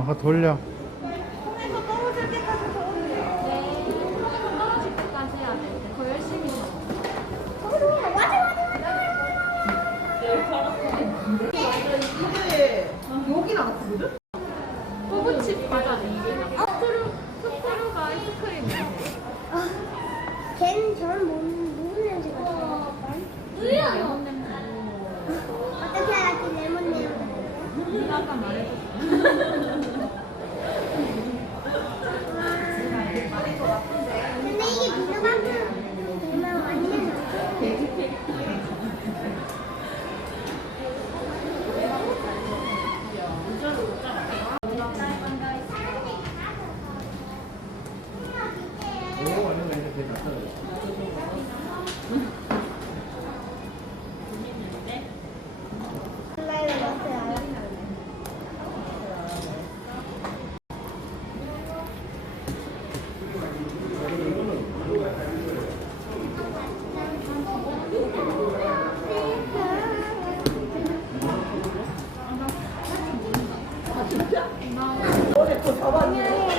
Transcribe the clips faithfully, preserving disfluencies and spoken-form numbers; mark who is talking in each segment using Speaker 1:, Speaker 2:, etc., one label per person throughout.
Speaker 1: 그거 돌려.
Speaker 2: 손에서 떨어질 때까지 더 올려.
Speaker 3: 네. 떨어질 때까지 해야 돼. 더 열심히 해.
Speaker 2: 이게 여긴 아프거든?
Speaker 3: 호구칩 과자 스트루, 스트루가 아이스크림 냄새.
Speaker 4: 걔는 저는 뭐, 무슨 냄새가 나요?
Speaker 3: 레몬 냄새.
Speaker 4: 어떻게 알았지? 레몬 냄새.
Speaker 3: 네가 아까 말해줬어.
Speaker 4: 근데 이게 비누만큼 되면 완전 슬라임을 넣었어요.
Speaker 2: 너네 또 잡았네.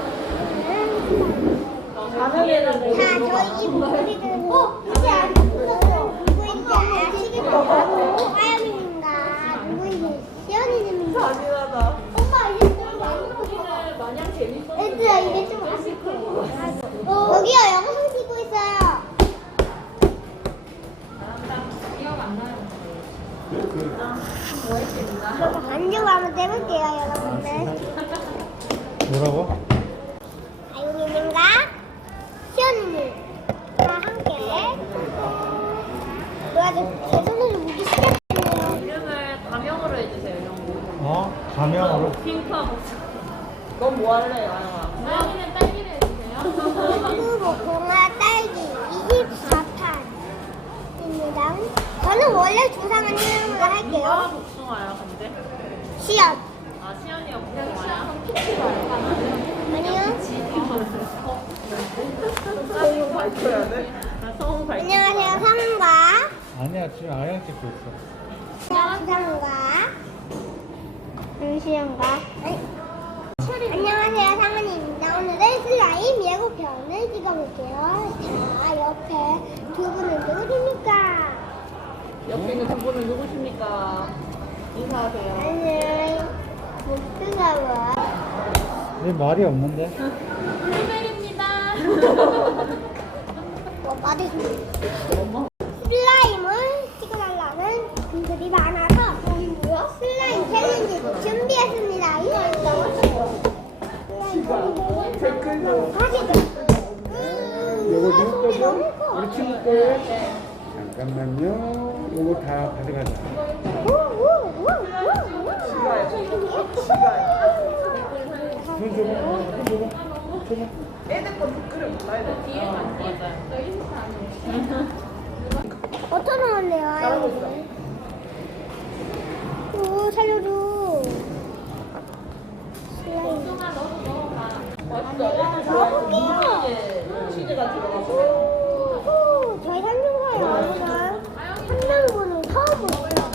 Speaker 2: 가면에는
Speaker 4: 자, 저희 이 목소리들은 이제 안 듣고 누구인지 아시겠죠? 하연이인가 누구인지 시연이님인가
Speaker 2: 잔인하다.
Speaker 4: 엄마 이제 좀 아쉽고
Speaker 2: 마냥 재밌어.
Speaker 4: 얘들아 이게 좀 아쉽고 여기요 영상 찍고 있어요.
Speaker 3: 기억 안 나요.
Speaker 4: 안주고 한번 해볼게요 여러분들.
Speaker 1: 뭐라고?
Speaker 4: 하연이님과 시연이님 다 함께 뭐야 제 손으로 무기 시작했네요.
Speaker 3: 이름을 가명으로 해주세요, 이런 거.
Speaker 1: 어? 가명으로?
Speaker 3: 핑크하고.
Speaker 2: 넌 뭐 할래, 아영아?
Speaker 3: 나영이는 딸기를 해주세요.
Speaker 4: 후보 공화 딸기 이십사 판입니다. 저는 원래 주상한 이름으로
Speaker 2: 뭐
Speaker 3: 누가
Speaker 4: 할게요.
Speaker 3: 복숭아야, 근데?
Speaker 4: 시연.
Speaker 3: 아, 시연이가 복숭아야?
Speaker 4: 아니요.
Speaker 2: 성우 밝혀야 돼?
Speaker 3: 아, 성우 밝히
Speaker 4: 안녕하세요 상은과
Speaker 1: 아니야, 지금 아영 찍고 있어.
Speaker 4: 주상과 윤시연과 안녕하세요 상은입니다. 오늘은 슬라임 예고편을 찍어볼게요. 자 옆에 두 분은 누구십니까?
Speaker 2: 옆에 있는 두 분은 누구십니까? 인사하세요.
Speaker 4: 안녕. 복숭아와
Speaker 1: 왜 말이 없는데?
Speaker 3: 블루베리입니다.
Speaker 4: 뭐 말이 슬라임을 찍어달라는 분들이 많아서 슬라임 챌린지 준비했습니다. 이거
Speaker 2: 댓글 좀.
Speaker 4: 요거 누구 거죠?
Speaker 5: 우리 친구 거예요? 잠깐만요. 요거 다 가져가자. 손 줘봐. 손 줘봐. 줘봐.
Speaker 2: 애들 거 댓글을 몰라야 돼.
Speaker 3: 뒤에 맞아요.
Speaker 4: 어떤 원래요?
Speaker 2: 잘하고 있어.
Speaker 4: 오 살려줘. 슬라임.
Speaker 3: 복숭아 너도 넣어봐.
Speaker 2: 맛있어.
Speaker 4: 먹어볼게요.
Speaker 2: 치즈가 들어가서.
Speaker 4: 오, 저희 삼명사예요. 오늘 삼명분은 처음 보어요.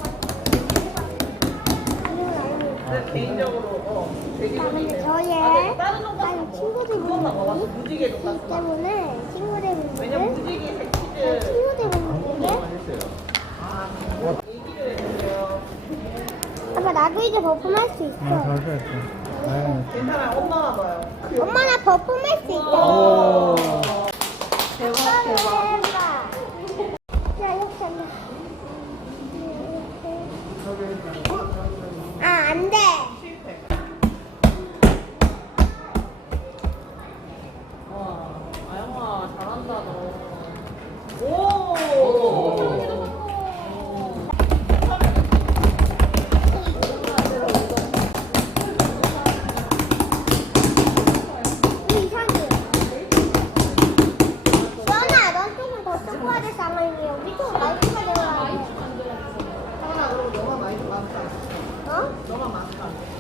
Speaker 2: 근데 개인적으로 어 되게
Speaker 4: 자, 근데
Speaker 2: 좋네요.
Speaker 4: 저의
Speaker 2: 다른 거
Speaker 4: 아니
Speaker 2: 그것만 먹었어.
Speaker 4: 친구들분들이
Speaker 2: 무지개도 샀어.
Speaker 4: 때문에
Speaker 2: 왜냐면
Speaker 4: 친구들분들
Speaker 2: 무지개색
Speaker 4: 네,
Speaker 2: 치즈
Speaker 4: 친구들분들에게
Speaker 2: 얘기를 해주세요.
Speaker 4: 아빠 나도 이제 버품할 수
Speaker 1: 아,
Speaker 4: 있어.
Speaker 1: 잘했어. 아영.
Speaker 2: 괜찮아요. 엄마가 봐요.
Speaker 4: 엄마 나 버품할 수 있어.
Speaker 1: 오.
Speaker 2: 대박 대박.
Speaker 4: 대박. 자 이렇게 한다. 아 안돼.
Speaker 2: 와, 아영아 잘한다 너. 오.
Speaker 4: 이거 이상해. 연아 넌 조금 더 쓰고 해야 될 상황이에요. 우리 좀 라이트가 되어야 돼.
Speaker 2: 하나 그럼 너가 많이 많다.
Speaker 4: 어?
Speaker 2: 너가 많다.